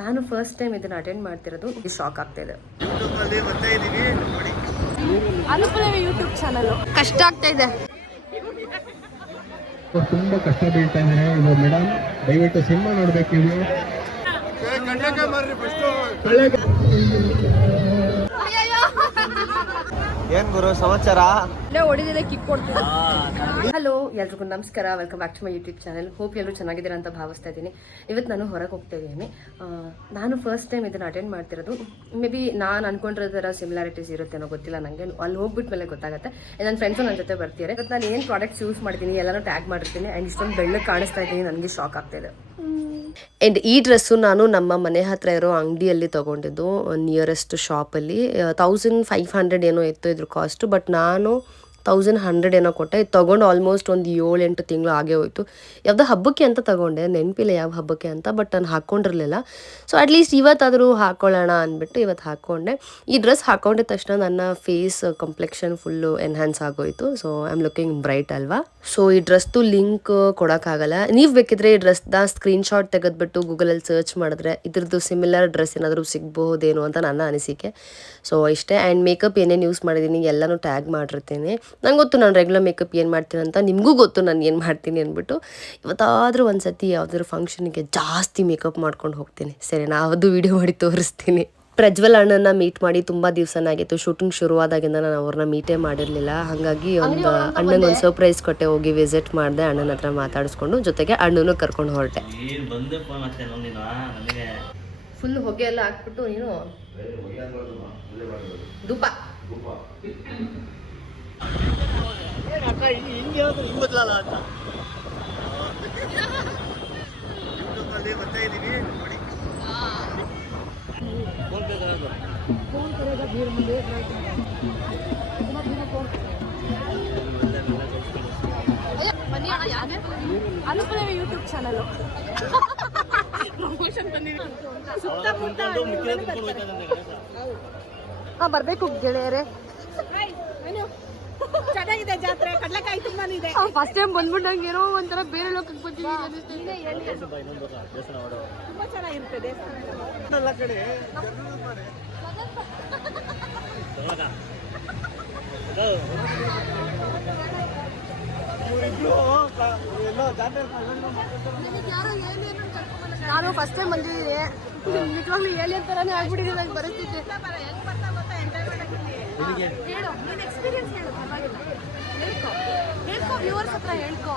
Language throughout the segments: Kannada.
ನಾನು ಫಸ್ಟ್ ಟೈಮ್ ಇದನ್ನು ಅಟೆಂಡ್ ಮಾಡ್ತಿರೋದು ಶಾಕ್ ಆಗ್ತಾ ಇದೆ. ಯೂಟ್ಯೂಬ್ ಚಾನಲ್ ಕಷ್ಟ ಆಗ್ತಾ ಇದೆ. ತುಂಬಾ ಕಷ್ಟ ಬೀಳ್ತಾ ಇದ್ದಾರೆ ಇದು ಮೇಡಮ್ ದಯವಿಟ್ಟು ಸಿನಿಮಾ ನೋಡ್ಬೇಕು ನೀವು. ಏನ್ ಗುರು ಸಮಾಚಾರ? ಹೊಡಿದಿದೆ ಕಿಕ್ ಕೊಡ್ತೀನಿ. ಹಲೋ ಎಲ್ರಿಗೂ ನಮಸ್ಕಾರ. Welcome back to my YouTube channel hope ಎಲ್ಲರೂ ಚೆನ್ನಾಗಿದ್ದೀರಾ ಅಂತ ಭಾವಿಸ್ತಾ ಇದ್ದೀನಿ. ಇವತ್ತು ನಾನು ಹೊರಗೆ ಹೋಗ್ತಾ ಇದ್ದೀನಿ. ನಾನು ಫಸ್ಟ್ ಟೈಮ್ ಇದನ್ನು ಅಟೆಂಡ್ ಮಾಡ್ತಿರೋದು. ಮೇ ಬಿ ನಾನು ಅನ್ಕೊಂಡಿರೋ ಥರ ಸಿಮಿಲಾರಿಟೀಸ್ ಇರುತ್ತೇನೋ ಗೊತ್ತಿಲ್ಲ ನನಗೆ ಅಲ್ಲಿ ಹೋಗ್ಬಿಟ್ಟ ಮೇಲೆ ಗೊತ್ತಾಗುತ್ತೆ. ನನ್ನ ಫ್ರೆಂಡ್ಸು ನನ್ನ ಜೊತೆ ಬರ್ತೀರಿ ಇವತ್ತು ನಾನು ಏನು ಪ್ರಾಡಕ್ಟ್ಸ್ ಯೂಸ್ ಮಾಡ್ತೀನಿ ಎಲ್ಲರೂ ಟ್ಯಾಗ್ ಮಾಡಿರ್ತೀನಿ. ಆ್ಯಂಡ್ ಇಷ್ಟೊಂದು ಬೆಳ್ಳಗೆ ಕಾಣಿಸ್ತಾ ಇದ್ದೀನಿ. ನನಗೆ ಶಾಕ್ ಆಗ್ತಾಯಿದೆ ಆ್ಯಂಡ್ ಈ ಡ್ರೆಸ್ಸು ನಾನು ನಮ್ಮ ಮನೆ ಹತ್ರ ಇರೋ ಅಂಗಡಿಯಲ್ಲಿ ತೊಗೊಂಡಿದ್ದು ನಿಯರೆಸ್ಟ್ ಶಾಪಲ್ಲಿ ತೌಸಂಡ್ ಫೈವ್ ಹಂಡ್ರೆಡ್ ಏನೋ ಇತ್ತು ಇದ್ರ ಕಾಸ್ಟು ಬಟ್ ನಾನು ತೌಸಂಡ್ ಹಂಡ್ರೆಡ್ ಏನೋ ಕೊಟ್ಟೆ. ಇದು ತೊಗೊಂಡು ಆಲ್ಮೋಸ್ಟ್ ಒಂದು ಏಳು ಎಂಟು ತಿಂಗಳು ಆಗೇ ಹೋಯಿತು. ಯಾವುದೋ ಹಬ್ಬಕ್ಕೆ ಅಂತ ತಗೊಂಡೆ. ನೆನಪಿಲ್ಲ ಯಾವ ಹಬ್ಬಕ್ಕೆ ಅಂತ ಬಟ್ ನಾನು ಹಾಕ್ಕೊಂಡಿರಲಿಲ್ಲ ಸೊ ಅಟ್ಲೀಸ್ಟ್ ಇವತ್ತಾದರೂ ಹಾಕ್ಕೊಳ್ಳೋಣ ಅಂದ್ಬಿಟ್ಟು ಇವತ್ತು ಹಾಕ್ಕೊಂಡೆ ಈ ಡ್ರೆಸ್ ಹಾಕ್ಕೊಂಡಿದ ತಕ್ಷಣ ನನ್ನ ಫೇಸ್ ಕಂಪ್ಲೆಕ್ಷನ್ ಫುಲ್ಲು ಎನ್ಹ್ಯಾನ್ಸ್ ಆಗೋಯ್ತು. So I am looking bright ಅಲ್ವಾ? ಸೊ ಈ ಡ್ರೆಸ್ದು ಲಿಂಕ್ ಕೊಡೋಕ್ಕಾಗಲ್ಲ. ನೀವು ಬೇಕಿದ್ರೆ ಈ ಡ್ರೆಸ್ದ ಸ್ಕ್ರೀನ್ಶಾಟ್ ತೆಗೆದ್ಬಿಟ್ಟು ಗೂಗಲಲ್ಲಿ ಸರ್ಚ್ ಮಾಡಿದ್ರೆ ಇದ್ರದ್ದು ಸಿಮಿಲರ್ ಡ್ರೆಸ್ ಏನಾದರೂ ಸಿಗ್ಬಹುದೇನೋ ಅಂತ ನನ್ನ ಅನಿಸಿಕೆ. ಸೊ ಇಷ್ಟೇ. ಆ್ಯಂಡ್ ಮೇಕಪ್ ಏನೇನು ಯೂಸ್ ಮಾಡಿದ್ದೀನಿ ಎಲ್ಲನೂ ಟ್ಯಾಗ್ ಮಾಡಿರ್ತೀನಿ. ನಂಗೆ ಗೊತ್ತು ನಾನು ರೆಗ್ಯುಲರ್ ಮೇಕಪ್ ಏನು ಮಾಡ್ತೀನಿ ಅಂತ ನಿಮಗೂ ಗೊತ್ತು ನಾನು ಏನು ಮಾಡ್ತೀನಿ ಅಂದ್ಬಿಟ್ಟು. ಇವತ್ತಾದರೂ ಒಂದು ಸತಿ ಯಾವುದಾದ್ರು ಫಂಕ್ಷನ್ಗೆ ಜಾಸ್ತಿ ಮೇಕಪ್ ಮಾಡ್ಕೊಂಡು ಹೋಗ್ತೀನಿ. ಸರಿ ನಾವದು ವಿಡಿಯೋ ಮಾಡಿ ತೋರಿಸ್ತೀನಿ. ಪ್ರಜ್ವಲ್ ಅಣ್ಣನ ಮೀಟ್ ಮಾಡಿ ತುಂಬ ದಿವಸನಾಗಿತ್ತು. ಶೂಟಿಂಗ್ ಶುರುವಾದಾಗಿಂದ ನಾನು ಅವ್ರನ್ನ ಮೀಟೇ ಮಾಡಿರಲಿಲ್ಲ. ಹಾಗಾಗಿ ಒಂದು ಅಣ್ಣನ ಒಂದು ಸರ್ಪ್ರೈಸ್ ಕೊಟ್ಟೆ. ಹೋಗಿ ವಿಸಿಟ್ ಮಾಡಿದೆ ಅಣ್ಣನ ಹತ್ರ ಮಾತಾಡಿಸ್ಕೊಂಡು ಜೊತೆಗೆ ಅಣ್ಣನೂ ಕರ್ಕೊಂಡು ಹೊರಟೆ. ನೀನು ನೀನು ಫುಲ್ ಹೊಗೆ ಎಲ್ಲ ಹಾಕ್ಬಿಟ್ಟು ನೀನು ಧೂಪ. ಯೂಟ್ಯೂಬಲ್ಲಿ ಬರ್ತಾ ಇದೀವಿ ನೋಡಿ. ಫೋನ್ ಪೇ ಕರೋದು ಅನುಕೂಲವೇ ಯೂಟ್ಯೂಬ್ ಚಾನಲ್ ಪ್ರಮೋಷನ್ ಬಂದಿದೆ. ಸುತ್ತಮುತ್ತ ಹಾಂ ಬರಬೇಕು ಗೆಳೆಯರೇ? ಚೆನ್ನಾಗಿದೆ ಜಾತ್ರೆ ಕಡ್ಲಕಾಯಿ ತುಂಬಾನಿದೆ ಫಸ್ಟ್ ಟೈಮ್ ಬಂದ್ಬಿಟ್ಟು ನಂಗೆ ಏನೋ ಒಂಥರ ಬೇರೆ ಲೋಕಕ್ಕೆ ಬಂದಿದ್ದೀನಿ ತುಂಬಾ ಚೆನ್ನಾಗಿರುತ್ತೆ ದೇವಸ್ಥಾನ. ಕಡೆ ನಾನು ಫಸ್ಟ್ ಟೈಮ್ ಬಂದಿದ್ದೀನಿ. ನಿಜವಾಗ್ಲೂ ಹೇಳಿ ಅಂತಾನೆ ಆಗ್ಬಿಟ್ಟಿದೆ ನಂಗೆ ಪರಿಸ್ಥಿತಿ ಹೇಳು ನೀನ್ ಎಕ್ಸ್ಪೀರಿಯನ್ಸ್ ಹೇಳು ಪರವಾಗಿಲ್ಲ ಹೇಳ್ಕೊ. ಹೇಳ್ಕೊ ವ್ಯೂವರ್ಸ್ ಹತ್ರ ಹೇಳ್ಕೊ.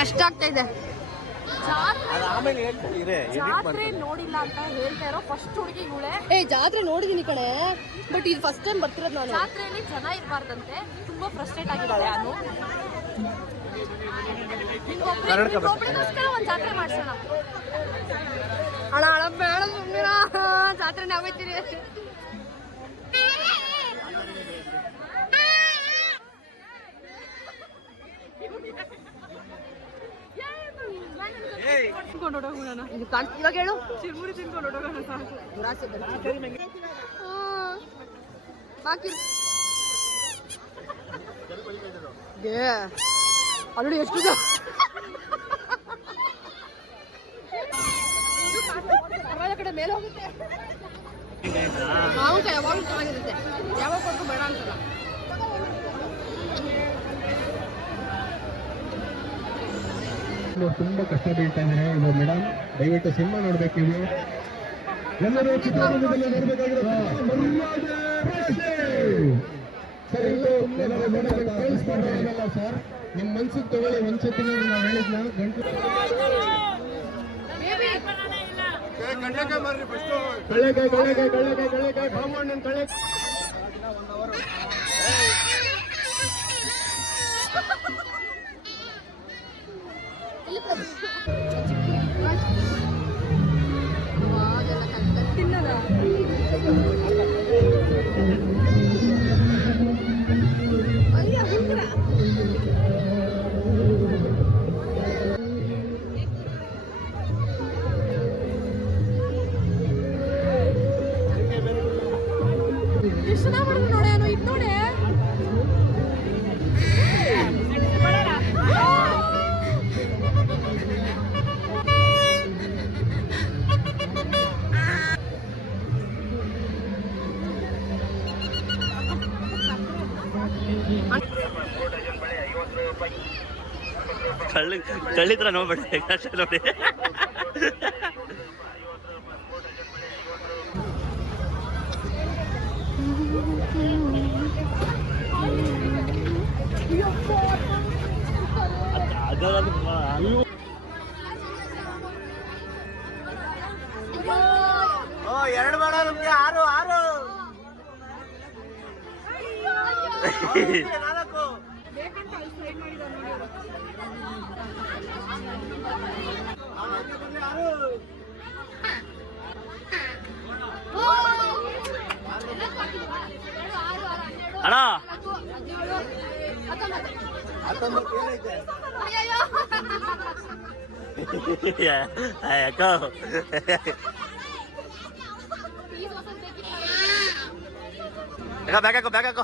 ಕಷ್ಟ ಆಗ್ತಾ ಇದೆ. ಜಾತ್ರೆ ಆಮೇಲೆ ಹೇಳ್ತೀನಿ ಜಾತ್ರೆ ನೋಡಿಲ್ಲ ಅಂತ ಹೇಳ್ತಾ ಇರೋ ಫಸ್ಟ್ ಹುಡುಗಿ ಇವಳೆ. ಏ ಜಾತ್ರೆ ನೋಡಿದೀನಿ ಕಣೆ. ಬಟ್ ಇದು ಫಸ್ಟ್ ಟೈಮ್ ಬರ್ತಿರೋದು ನಾನು. ಜಾತ್ರೆಯಲ್ಲಿ ಜನ ಇರಬಾರ್ದಂತೆ ತುಂಬಾ ಫ್ರಸ್ಟ್ರೇಟ್ ಆಗಿದ್ದಾಳೆ ಅನು. ಒಂದ್ ಜಾತ್ರೆ ಮಾಡ್ಸೋಣ. ಹಣ ಹಣ ಬೇಡ ಜಾತ್ರೆ ನಾವೈತೀರಿ ತಿನ್ಕೊಂಡು ಹೊಡೋಗೋಣ ಇದು ಇವಾಗ ಹೇಳು. ಚಿರ್ಮುರಿ ತಿನ್ಕೊಂಡು ಹೊಡೋಗೋಣ ಸಾಕು. ದುರಾಸೆ ಬಾಕಿ ಎಷ್ಟು ಕಡೆ ಮೇಲೆ ಹೋಗುತ್ತೆ. ಯಾವಾಗ ಯಾವಾಗಲೂ ಚೆನ್ನಾಗಿರುತ್ತೆ. ಯಾವಾಗ ಕೊಟ್ಟು ಬೇಡ ಅಂತಲ್ಲ. ಇವ್ರು ತುಂಬಾ ಕಷ್ಟ ಬೀಳ್ತಾ ಇದ್ದಾರೆ ಇದು ಮೇಡಮ್ ದಯವಿಟ್ಟು ಸಿನಿಮಾ ನೋಡ್ಬೇಕು ನೀವು ಎಲ್ಲರೂ ಚಿತ್ರದುರ್ಗದಲ್ಲಿ ನೋಡ್ಬೇಕಾಗಿರೋ. ಸರ್ ನಿಮ್ ಮನ್ಸಿಗೆ ತಗೊಳ್ಳಿ ಒಂದ್ಸತಿ ನಾವು ಹೇಳಿದ್ನ ಗಂಟು ಕಳ್ಳಕ ಕಳ್ಳಕ ಕಳ್ಳಕ ಕಳ್ಳಕ ಕಾಂಪೌಂಡ್ ಕಳ್ಳೆಕಾಯಿ ಎಷ್ಟು ಚೆನ್ನಾಗಿ ಕಳ್ಳಿ ಕಳ್ಳಿತ್ರ ನೋಡ್ಬೇಡಿ ಕಷ್ಟ ನೋಡಿ. ಅದರಲ್ಲಿ ಅಣ್ಣ ಹತ್ತೊಂಬತ್ತು ಏನೈತೆ ಅಕ್ಕ ಅಕ್ಕ ಬ್ಯಾಗ್ ಹಾಕೋ ಬ್ಯಾಗ್ ಹಾಕೋ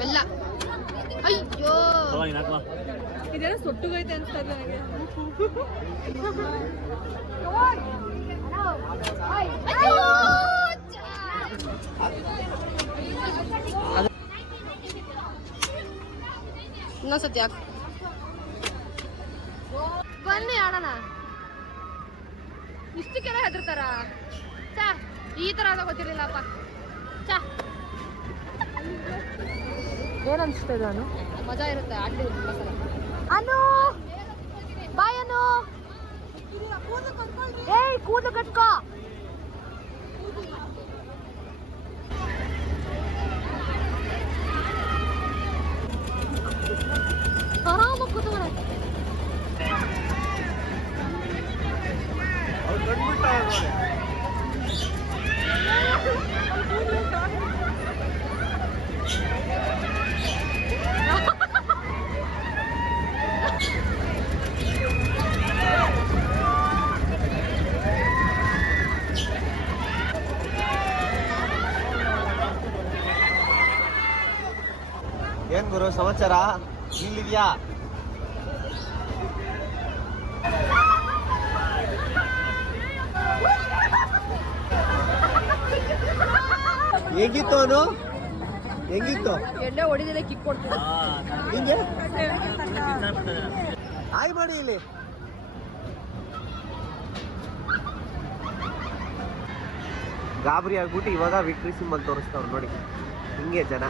ಮೆಲ್ಲ ಅಯ್ಯೋ. ಇದೆಲ್ಲ ಸೊಟ್ಟುಗೈತೆ ಅನ್ಸ್ತಾ ಇದೆ ನನಗೆ. ಇನ್ನೊಂದ್ಸತಿ ಹಾಕು. ಬನ್ನಿ ಆಡೋಣ. ಇಷ್ಟಕ್ಕೆಲ್ಲ ಹೆದರ್ತಾರ? ಚಾ ಈ ತರ ಆಡೋ ಗೊತ್ತಿರಲಿಲ್ಲಪ್ಪ ಚಾ ಏನ್ ಅನ್ಸ್ತಾ ಇದೆ ನಾನು ಮಜಾ ಇರುತ್ತೆ ಆಡ್ಲಿ ತುಂಬಾ ಸಲ ಅನು ಬಾಯ್ ಅನು ಏಯ್ ಕೂದಲು ಕಟ್ಕೋ ಆರಾಮಾಗಿ ಕೂತ್ಕೊಳ್ಳೆ ಅವ್ರು ಕಂಡ್ಬಿಟ್ಟ ಏನ್ ಗುರು ಸಮಾಚಾರ ಇಲ್ಲಿದ್ಯಾ ಹೇಗಿತ್ತು ಅವನು ಹೆಂಗಿತ್ತು? ಎಣ್ಣೆ ಹೊಡಿದಿದೆ ಕಿಕ್ ಕೊಡ್ತೀನಿ ಆ, ಹಿಂಗೆ ತಿನ್ನ ಬಿಡ್ತದೆ. ಮಾಡಿ ಇಲ್ಲಿ. ಗಾಬರಿ ಆಗ್ಬಿಟ್ಟು ಇವಾಗ ವಿಕ್ಟ್ರಿ ಸಿಂಬಲ್ ತೋರಿಸ್ತಾವ್ರು ನೋಡಿ. ಹಿಂಗೆ ಜನ.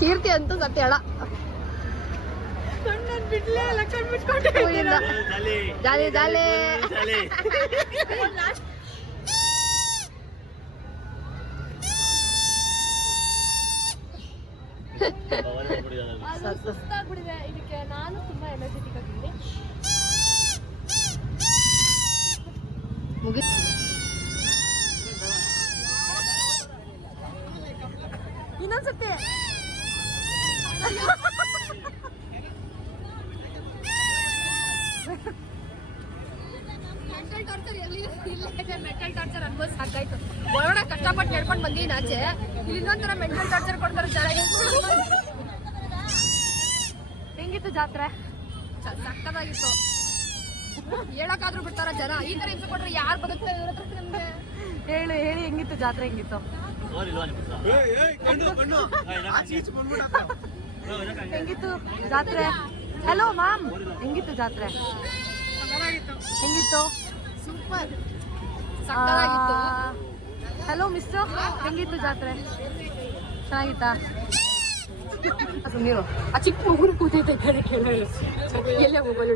ಕೀರ್ತಿ ಅಂತೂ ಸತ್ಯ ಹೇಳ ಕಣ್ಣನ್ ಬಿಡ್ಲೇ ಇಲ್ಲ ಕಣ್ ಮುಚ್ಕೊಂಡೆ ಊರಿಂದ. ಜಾಲಿ. ಇದಕ್ಕೆ ನಾನು ತುಂಬಾ ಎನರ್ಜೆಟಿಕ್ ಆಗಿದ್ದೀನಿ. ಮುಗಿ ಇನ್ನೊಂದ್ಸತಿ ಮೆಂಟಲ್ ಟಾರ್ಚರ್ ಎಲ್ಲಿ? ಇಲ್ಲ ಮೆಂಟಲ್ ಟಾರ್ಚರ್ ಅನ್ಬೋದು ಸಾಕಾಯ್ತು. ಒಳಗಡೆ ಕಷ್ಟಪಟ್ಟು ನಡ್ಕೊಂಡು ಬಂದೀನಿ ಆಚೆ ಇಲ್ಲಿ ಇನ್ನೊಂಥರ ಮೆಂಟಲ್ ಟಾರ್ಚರ್ ಕೊಡ್ತಾರೆ ಚೆನ್ನಾಗಿ ಹೆಂಗಿತ್ತು ಜಾತ್ರೆ? ಸಕ್ಕದಾಗಿತ್ತು. ಹೇಳಕ್ಕಾದ್ರೂ ಬಿಡ್ತಾರ ಜನ? ಈ ತರ ಇನ್ಸು ಕೊಟ್ರೆ ಯಾರು ಬದುಕ್ತಾರೆ ಇವ್ರ ಹತ್ರ ನಮ್ಗೆ? ಹೇಳಿ ಹೇಳಿ ಹೆಂಗಿತ್ತು ಜಾತ್ರೆ ಹೆಂಗಿತ್ತು? ಹೆಂಗಿತ್ತು ಜಾತ್ರೆ? ಹಲೋ ಮ್ಯಾಮ್ ಹೆಂಗಿತ್ತು ಜಾತ್ರೆ? ಹೆಂಗಿತ್ತು? ಸೂಪರ್ ಹಲೋ ಮಿಸ್ಟರ್ ಹೆಂಗಿತ್ತು ಜಾತ್ರೆ? ಚೆನ್ನಾಗಿತ್ತಾ? ನೀರು ಆ ಚಿಕ್ಕ ಮಗುರು ಕೂತೈತೆ ಕಡೆ ಕೇಳಿ. ಎಲ್ಲೇ ಮೊಬೈಲ್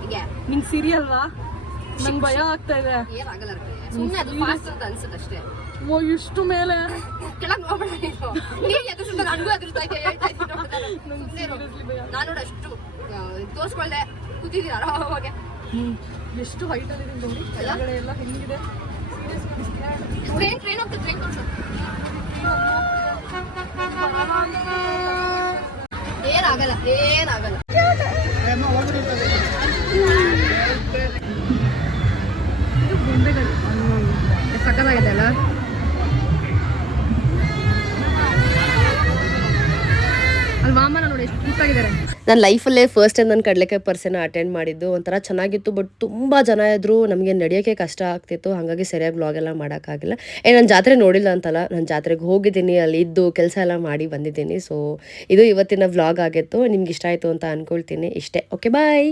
ಹೀಗೆ. ನಿಂಗೆ ಸೀರಿಯಲ್ವಾ? ನಂಗೆ ಭಯ ಆಗ್ತಾ ಇದೆ. ಏನಾಗಲ್ಲ ಸುಮ್ಮನೆ ಅದು ಫಾಸ್ಟ್ ಅಂತ ಅನ್ಸುತ್ತೆ ಅಷ್ಟೇ. ಓ ಇಷ್ಟು ಮೇಲೆ. ಕೆಳಗೆ ನೋಡಬೇಡ ನೀನು. ನೀನ್ ಎದುರಿಸಿದ ನನಗೂ ಎದುರಿಸ್ತಾ ಇದ್ದೆ ಹೇಳ್ತಾ ಇದ್ದೀನಿ. ನಾನು ನೋಡಿ ಅಷ್ಟು ತೋರಿಸ್ಕೊಳ್ಳೆ ಕೂತಿದ್ದೀನಿ ಆರಾಮಾಗೆ. ಎಷ್ಟು ಹೈಟ್ ಅಲ್ಲಿ ನೋಡಿ. ಕೆಳಗಡೆ ಎಲ್ಲ ಹೆಂಗಿದೆ? ಟ್ರೈನ್ ಟ್ರೈನ್ ಹೋಗ್ತದೆ ಟ್ರೈನ್ ಏನಾಗಲ್ಲ ಏನಾಗಲ್ಲ ನಾನು ಲೈಫಲ್ಲೇ ಫಸ್ಟ್ ಟೈಮ್ ನಾನು ಕಡಲೆಕಾಯಿ ಪರ್ಸೆನ ಅಟೆಂಡ್ ಮಾಡಿದ್ದು, ಒಂಥರ ಚೆನ್ನಾಗಿತ್ತು ಬಟ್ ತುಂಬ ಜನ ಇದ್ರು, ನಮಗೆ ನಡೆಯೋಕ್ಕೆ ಕಷ್ಟ ಆಗ್ತಿತ್ತು, ಹಾಗಾಗಿ ಸರಿಯಾಗಿ ಬ್ಲಾಗ್ ಎಲ್ಲ ಮಾಡೋಕ್ಕಾಗಿಲ್ಲ ಏ, ನಾನು ಜಾತ್ರೆ ನೋಡಿಲ್ಲ ಅಂತಲ್ಲ, ನಾನು ಜಾತ್ರೆಗೆ ಹೋಗಿದ್ದೀನಿ, ಅಲ್ಲಿ ಇದ್ದು ಕೆಲಸ ಎಲ್ಲ ಮಾಡಿ ಬಂದಿದ್ದೀನಿ ಸೊ ಇದು ಇವತ್ತಿನ ವ್ಲಾಗ್ ಆಗಿತ್ತು, ನಿಮ್ಗೆ ಇಷ್ಟ ಆಯಿತು ಅಂತ ಅಂದ್ಕೊಳ್ತೀನಿ ಇಷ್ಟೇ. Okay bye